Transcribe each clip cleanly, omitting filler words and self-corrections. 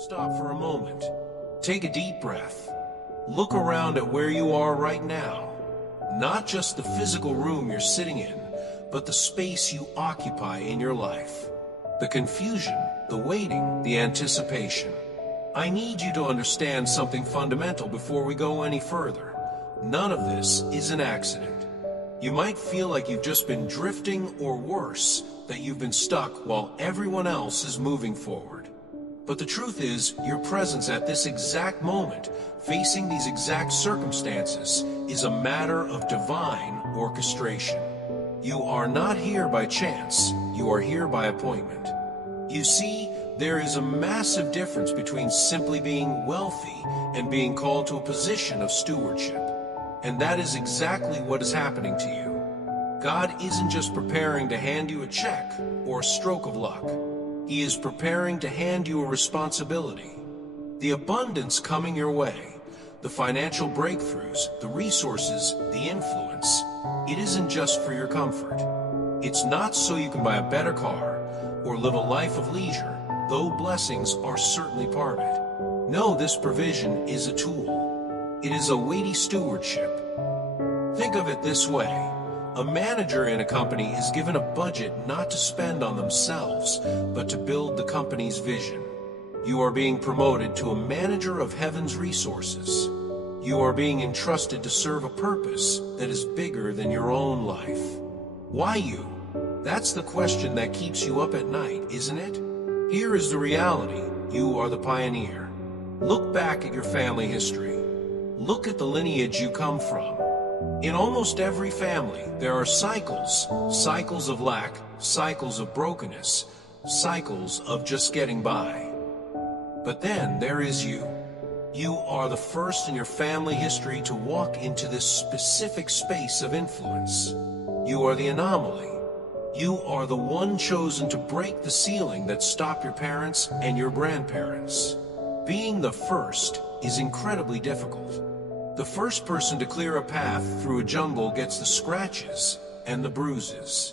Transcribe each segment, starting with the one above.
Stop for a moment. Take a deep breath. Look around at where you are right now. Not just the physical room you're sitting in, but the space you occupy in your life. The confusion, the waiting, the anticipation. I need you to understand something fundamental before we go any further. None of this is an accident. You might feel like you've just been drifting, or worse, that you've been stuck while everyone else is moving forward. But the truth is, your presence at this exact moment, facing these exact circumstances, is a matter of divine orchestration. You are not here by chance, you are here by appointment. You see, there is a massive difference between simply being wealthy and being called to a position of stewardship. And that is exactly what is happening to you. God isn't just preparing to hand you a check or a stroke of luck. He is preparing to hand you a responsibility. The abundance coming your way, the financial breakthroughs, the resources, the influence, it isn't just for your comfort. It's not so you can buy a better car or live a life of leisure, though blessings are certainly part of it. No, this provision is a tool. It is a weighty stewardship. Think of it this way. A manager in a company is given a budget not to spend on themselves, but to build the company's vision. You are being promoted to a manager of heaven's resources. You are being entrusted to serve a purpose that is bigger than your own life. Why you? That's the question that keeps you up at night, isn't it? Here is the reality. You are the pioneer. Look back at your family history. Look at the lineage you come from. In almost every family, there are cycles. Cycles of lack, cycles of brokenness, cycles of just getting by. But then there is you. You are the first in your family history to walk into this specific space of influence. You are the anomaly. You are the one chosen to break the ceiling that stopped your parents and your grandparents. Being the first is incredibly difficult. The first person to clear a path through a jungle gets the scratches and the bruises.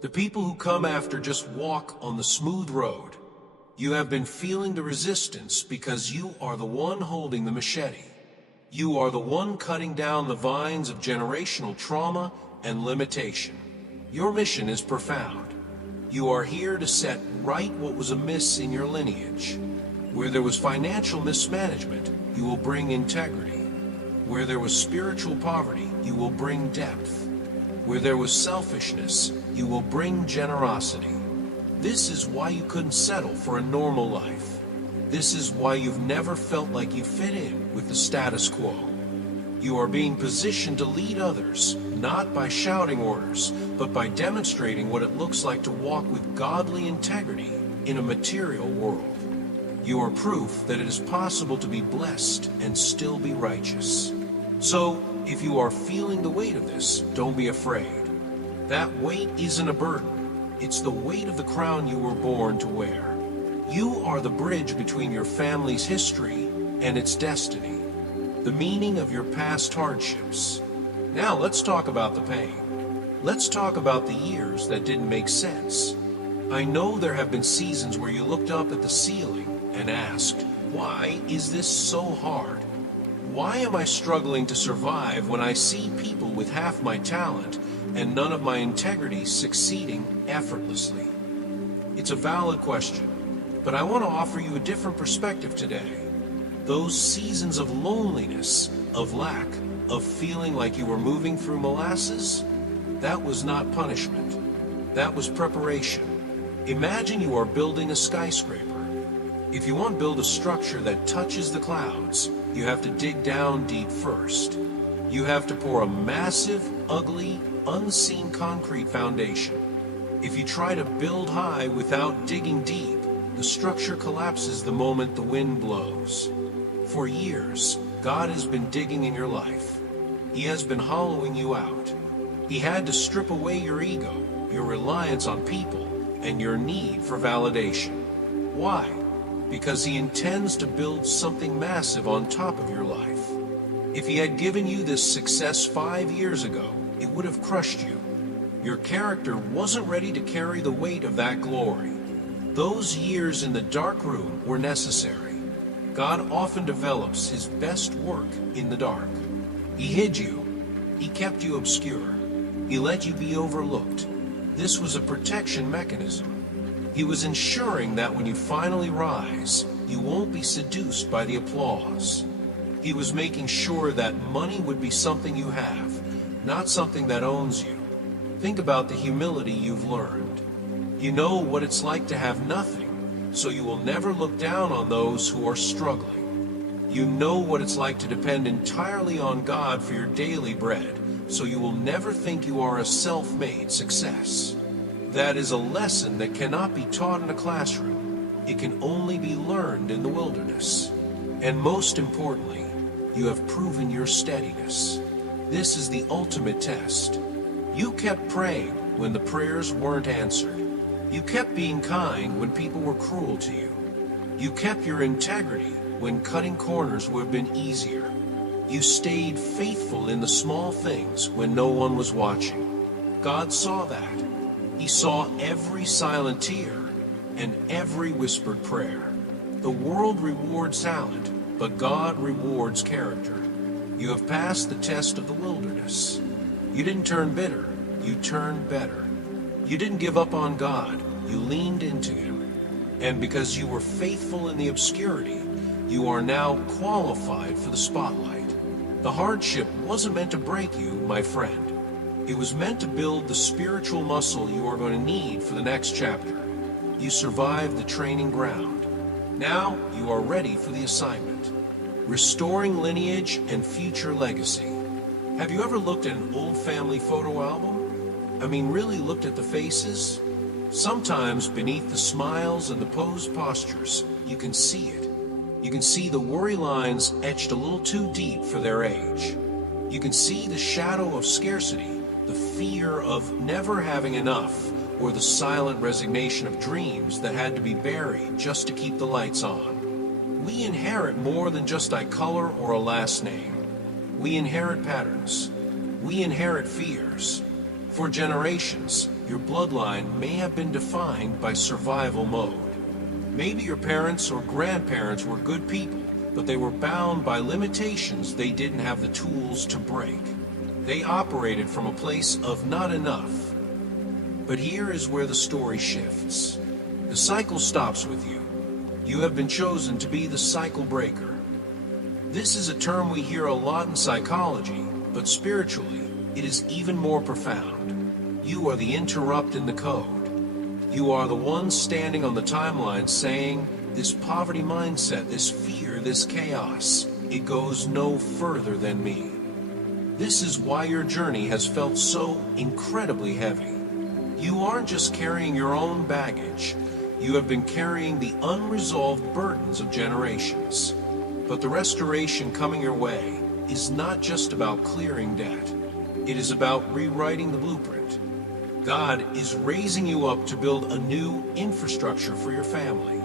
The people who come after just walk on the smooth road. You have been feeling the resistance because you are the one holding the machete. You are the one cutting down the vines of generational trauma and limitation. Your mission is profound. You are here to set right what was amiss in your lineage. Where there was financial mismanagement, you will bring integrity. Where there was spiritual poverty, you will bring depth. Where there was selfishness, you will bring generosity. This is why you couldn't settle for a normal life. This is why you've never felt like you fit in with the status quo. You are being positioned to lead others, not by shouting orders, but by demonstrating what it looks like to walk with godly integrity in a material world. You are proof that it is possible to be blessed and still be righteous. So, if you are feeling the weight of this, don't be afraid. That weight isn't a burden. It's the weight of the crown you were born to wear. You are the bridge between your family's history and its destiny, the meaning of your past hardships. Now let's talk about the pain. Let's talk about the years that didn't make sense. I know there have been seasons where you looked up at the ceiling and asked, why is this so hard? Why am I struggling to survive when I see people with half my talent and none of my integrity succeeding effortlessly? It's a valid question, but I want to offer you a different perspective today. Those seasons of loneliness, of lack, of feeling like you were moving through molasses, that was not punishment. That was preparation. Imagine you are building a skyscraper. If you want to build a structure that touches the clouds, you have to dig down deep first. You have to pour a massive, ugly, unseen concrete foundation. If you try to build high without digging deep, the structure collapses the moment the wind blows. For years, God has been digging in your life. He has been hollowing you out. He had to strip away your ego, your reliance on people, and your need for validation. Why? Because he intends to build something massive on top of your life. If he had given you this success 5 years ago, it would have crushed you. Your character wasn't ready to carry the weight of that glory. Those years in the dark room were necessary. God often develops his best work in the dark. He hid you. He kept you obscure. He let you be overlooked. This was a protection mechanism. He was ensuring that when you finally rise, you won't be seduced by the applause. He was making sure that money would be something you have, not something that owns you. Think about the humility you've learned. You know what it's like to have nothing, so you will never look down on those who are struggling. You know what it's like to depend entirely on God for your daily bread, so you will never think you are a self-made success. That is a lesson that cannot be taught in a classroom. It can only be learned in the wilderness. And most importantly, you have proven your steadiness. This is the ultimate test. You kept praying when the prayers weren't answered. You kept being kind when people were cruel to you. You kept your integrity when cutting corners would have been easier. You stayed faithful in the small things when no one was watching. God saw that. He saw every silent tear and every whispered prayer. The world rewards talent, but God rewards character. You have passed the test of the wilderness. You didn't turn bitter, you turned better. You didn't give up on God, you leaned into him. And because you were faithful in the obscurity, you are now qualified for the spotlight. The hardship wasn't meant to break you, my friend. It was meant to build the spiritual muscle you are going to need for the next chapter. You survived the training ground. Now you are ready for the assignment. Restoring lineage and future legacy. Have you ever looked at an old family photo album? I mean, really looked at the faces? Sometimes beneath the smiles and the posed postures, you can see it. You can see the worry lines etched a little too deep for their age. You can see the shadow of scarcity, the fear of never having enough, or the silent resignation of dreams that had to be buried just to keep the lights on. We inherit more than just a color or a last name. We inherit patterns. We inherit fears. For generations, your bloodline may have been defined by survival mode. Maybe your parents or grandparents were good people, but they were bound by limitations they didn't have the tools to break. They operated from a place of not enough. But here is where the story shifts. The cycle stops with you. You have been chosen to be the cycle breaker. This is a term we hear a lot in psychology, but spiritually, it is even more profound. You are the interrupt in the code. You are the one standing on the timeline saying, this poverty mindset, this fear, this chaos, it goes no further than me. This is why your journey has felt so incredibly heavy. You aren't just carrying your own baggage. You have been carrying the unresolved burdens of generations. But the restoration coming your way is not just about clearing debt. It is about rewriting the blueprint. God is raising you up to build a new infrastructure for your family.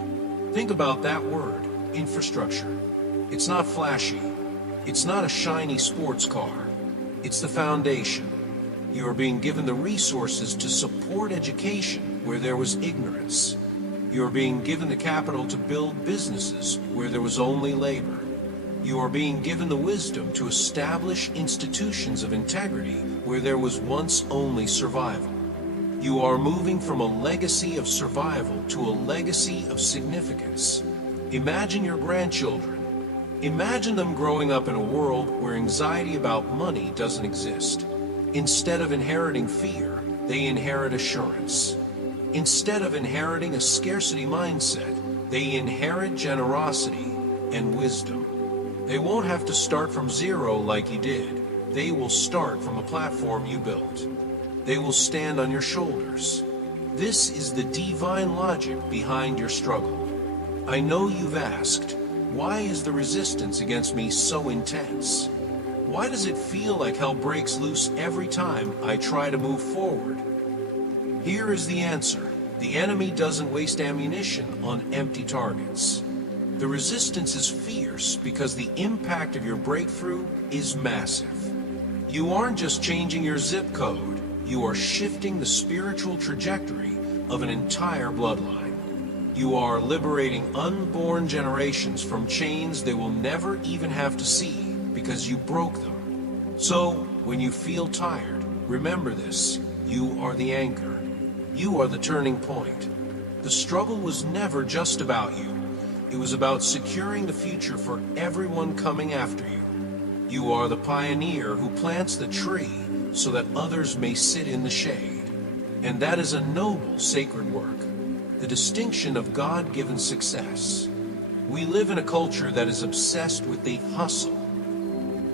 Think about that word, infrastructure. It's not flashy. It's not a shiny sports car. It's the foundation. You are being given the resources to support education where there was ignorance. You are being given the capital to build businesses where there was only labor. You are being given the wisdom to establish institutions of integrity where there was once only survival. You are moving from a legacy of survival to a legacy of significance. Imagine your grandchildren. Imagine them growing up in a world where anxiety about money doesn't exist. Instead of inheriting fear, they inherit assurance. Instead of inheriting a scarcity mindset, they inherit generosity and wisdom. They won't have to start from zero like you did. They will start from a platform you built. They will stand on your shoulders. This is the divine logic behind your struggle. I know you've asked, why is the resistance against me so intense? Why does it feel like hell breaks loose every time I try to move forward? Here is the answer. The enemy doesn't waste ammunition on empty targets. The resistance is fierce because the impact of your breakthrough is massive. You aren't just changing your zip code. You are shifting the spiritual trajectory of an entire bloodline. You are liberating unborn generations from chains they will never even have to see because you broke them. So, when you feel tired, remember this: you are the anchor. You are the turning point. The struggle was never just about you. It was about securing the future for everyone coming after you. You are the pioneer who plants the tree so that others may sit in the shade. And that is a noble, sacred work, the distinction of God-given success. We live in a culture that is obsessed with the hustle.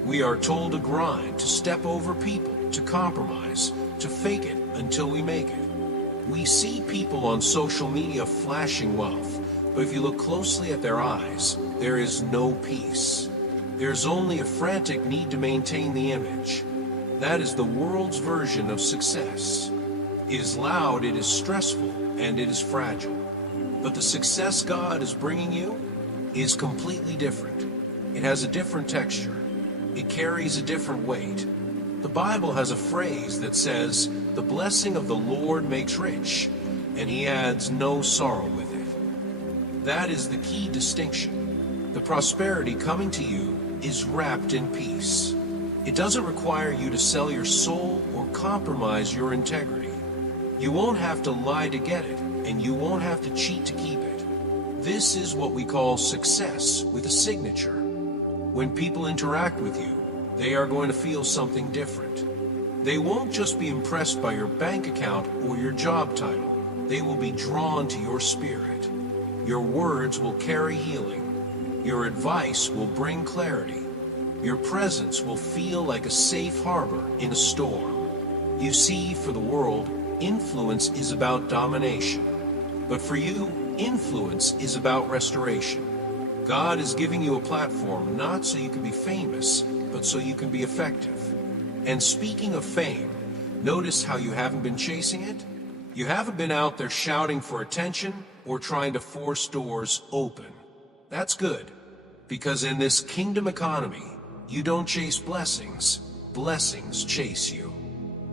We are told to grind, to step over people, to compromise, to fake it until we make it. We see people on social media flashing wealth, but if you look closely at their eyes, there is no peace. There's only a frantic need to maintain the image. That is the world's version of success. It is loud, it is stressful, and it is fragile. But the success God is bringing you is completely different. It has a different texture. It carries a different weight. The Bible has a phrase that says, "The blessing of the Lord makes rich, and he adds no sorrow with it." That is the key distinction. The prosperity coming to you is wrapped in peace. It doesn't require you to sell your soul or compromise your integrity. You won't have to lie to get it, and you won't have to cheat to keep it. This is what we call success with a signature. When people interact with you, they are going to feel something different. They won't just be impressed by your bank account or your job title. They will be drawn to your spirit. Your words will carry healing. Your advice will bring clarity. Your presence will feel like a safe harbor in a storm. You see, for the world, influence is about domination. But for you, influence is about restoration. God is giving you a platform not so you can be famous, but so you can be effective. And speaking of fame, notice how you haven't been chasing it? You haven't been out there shouting for attention or trying to force doors open. That's good, because in this kingdom economy, you don't chase blessings, blessings chase you.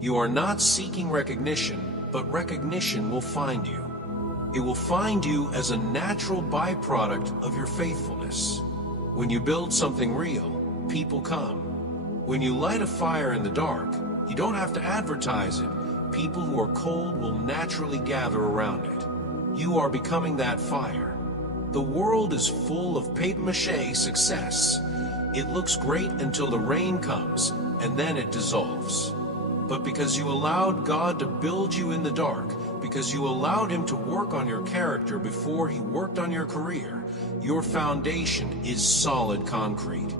You are not seeking recognition, but recognition will find you. It will find you as a natural byproduct of your faithfulness. When you build something real, people come. When you light a fire in the dark, you don't have to advertise it. People who are cold will naturally gather around it. You are becoming that fire. The world is full of papier-mâché success. It looks great until the rain comes, and then it dissolves. But because you allowed God to build you in the dark, because you allowed him to work on your character before he worked on your career, your foundation is solid concrete.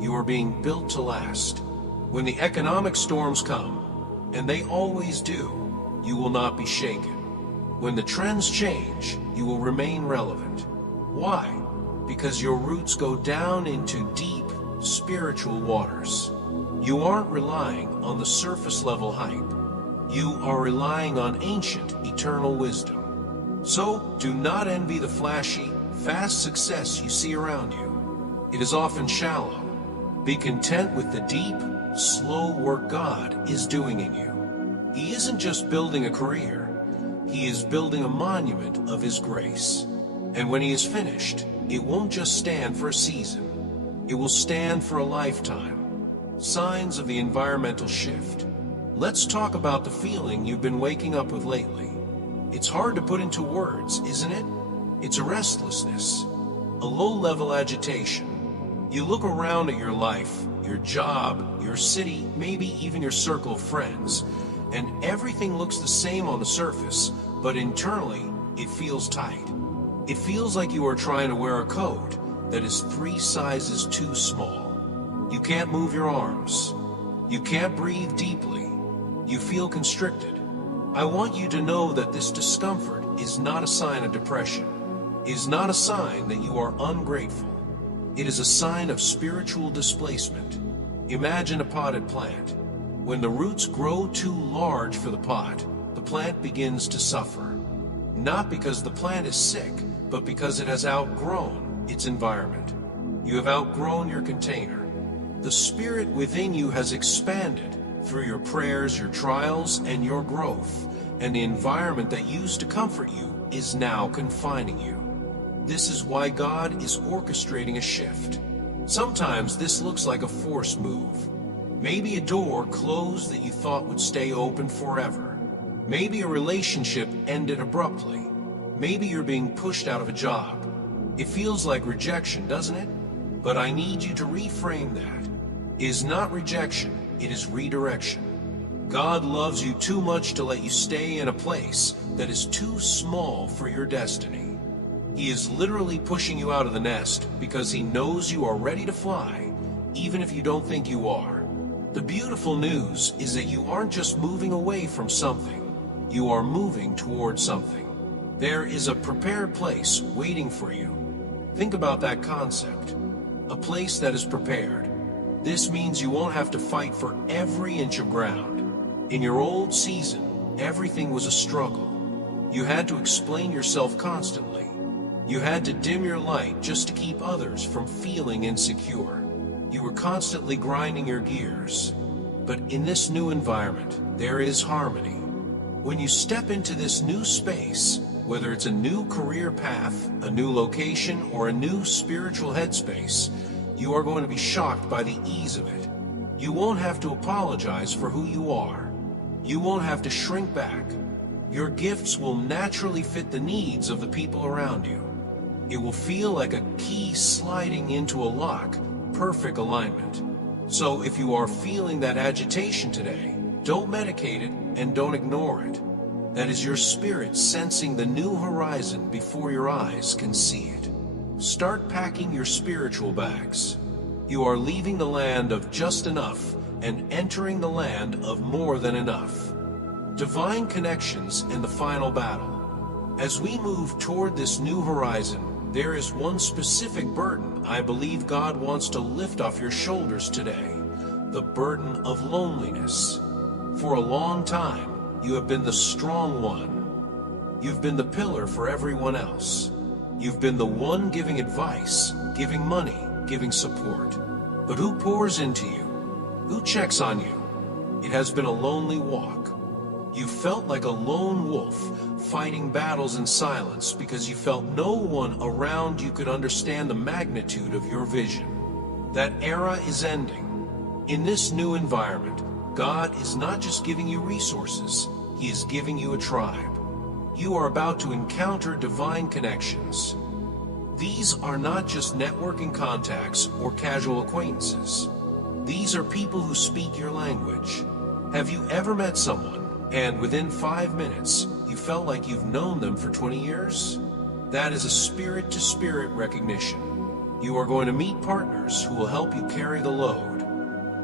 You are being built to last. When the economic storms come, and they always do, you will not be shaken. When the trends change, you will remain relevant. Why? Because your roots go down into deep, spiritual waters. You aren't relying on the surface level hype. You are relying on ancient, eternal wisdom. So, do not envy the flashy, fast success you see around you. It is often shallow. Be content with the deep, slow work God is doing in you. He isn't just building a career. He is building a monument of his grace. And when he is finished, it won't just stand for a season. It will stand for a lifetime. Signs of the environmental shift. Let's talk about the feeling you've been waking up with lately. It's hard to put into words, isn't it? It's a restlessness, a low-level agitation. You look around at your life, your job, your city, maybe even your circle of friends, and everything looks the same on the surface, but internally, it feels tight. It feels like you are trying to wear a coat that is 3 sizes too small. You can't move your arms. You can't breathe deeply. You feel constricted. I want you to know that this discomfort is not a sign of depression. It is not a sign that you are ungrateful. It is a sign of spiritual displacement. Imagine a potted plant. When the roots grow too large for the pot, the plant begins to suffer. Not because the plant is sick, but because it has outgrown its environment. You have outgrown your container. The spirit within you has expanded through your prayers, your trials, and your growth, and the environment that used to comfort you is now confining you. This is why God is orchestrating a shift. Sometimes this looks like a forced move. Maybe a door closed that you thought would stay open forever. Maybe a relationship ended abruptly. Maybe you're being pushed out of a job. It feels like rejection, doesn't it? But I need you to reframe that. It is not rejection, it is redirection. God loves you too much to let you stay in a place that is too small for your destiny. He is literally pushing you out of the nest because he knows you are ready to fly, even if you don't think you are. The beautiful news is that you aren't just moving away from something, you are moving towards something. There is a prepared place waiting for you. Think about that concept. A place that is prepared. This means you won't have to fight for every inch of ground. In your old season, everything was a struggle. You had to explain yourself constantly. You had to dim your light just to keep others from feeling insecure. You were constantly grinding your gears. But in this new environment, there is harmony. When you step into this new space, whether it's a new career path, a new location, or a new spiritual headspace, you are going to be shocked by the ease of it. You won't have to apologize for who you are. You won't have to shrink back. Your gifts will naturally fit the needs of the people around you. It will feel like a key sliding into a lock, perfect alignment. So if you are feeling that agitation today, don't medicate it and don't ignore it. That is your spirit sensing the new horizon before your eyes can see it. Start packing your spiritual bags. You are leaving the land of just enough and entering the land of more than enough. Divine connections and the final battle. As we move toward this new horizon, there is one specific burden I believe God wants to lift off your shoulders today. The burden of loneliness. For a long time, you have been the strong one. You've been the pillar for everyone else. You've been the one giving advice, giving money, giving support. But who pours into you? Who checks on you? It has been a lonely walk. You felt like a lone wolf, fighting battles in silence because you felt no one around you could understand the magnitude of your vision. That era is ending. In this new environment, God is not just giving you resources, He is giving you a tribe. You are about to encounter divine connections. These are not just networking contacts or casual acquaintances. These are people who speak your language. Have you ever met someone, and within 5 minutes, you felt like you've known them for 20 years? That is a spirit-to-spirit recognition. You are going to meet partners who will help you carry the load.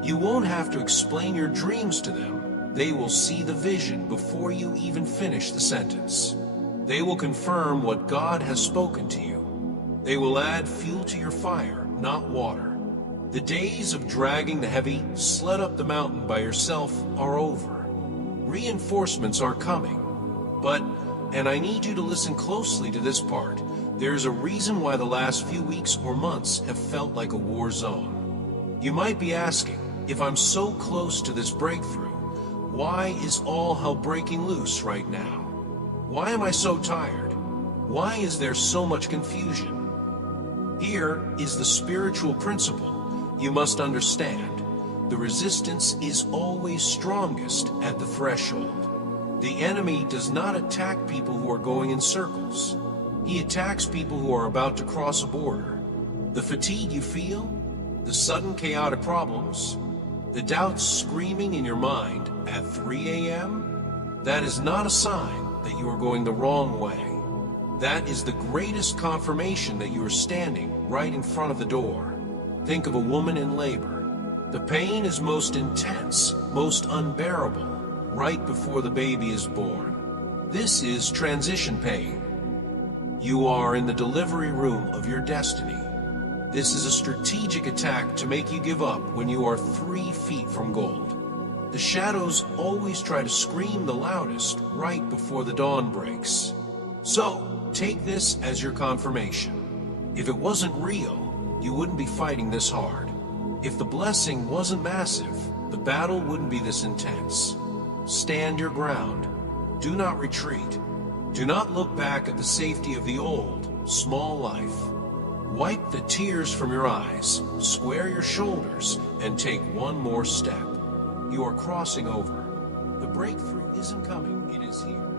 You won't have to explain your dreams to them. They will see the vision before you even finish the sentence. They will confirm what God has spoken to you. They will add fuel to your fire, not water. The days of dragging the heavy sled up the mountain by yourself are over. Reinforcements are coming. But, and I need you to listen closely to this part, there's a reason why the last few weeks or months have felt like a war zone. You might be asking, if I'm so close to this breakthrough, why is all hell breaking loose right now? Why am I so tired? Why is there so much confusion? Here is the spiritual principle you must understand. The resistance is always strongest at the threshold. The enemy does not attack people who are going in circles. He attacks people who are about to cross a border. The fatigue you feel, the sudden chaotic problems, the doubts screaming in your mind at 3 a.m., that is not a sign that you are going the wrong way. That is the greatest confirmation that you are standing right in front of the door. Think of a woman in labor. The pain is most intense, most unbearable, right before the baby is born. This is transition pain. You are in the delivery room of your destiny. This is a strategic attack to make you give up when you are 3 feet from gold. The shadows always try to scream the loudest right before the dawn breaks. So, take this as your confirmation. If it wasn't real, you wouldn't be fighting this hard. If the blessing wasn't massive, the battle wouldn't be this intense. Stand your ground. Do not retreat. Do not look back at the safety of the old, small life. Wipe the tears from your eyes, square your shoulders, and take one more step. You are crossing over. The breakthrough isn't coming, it is here.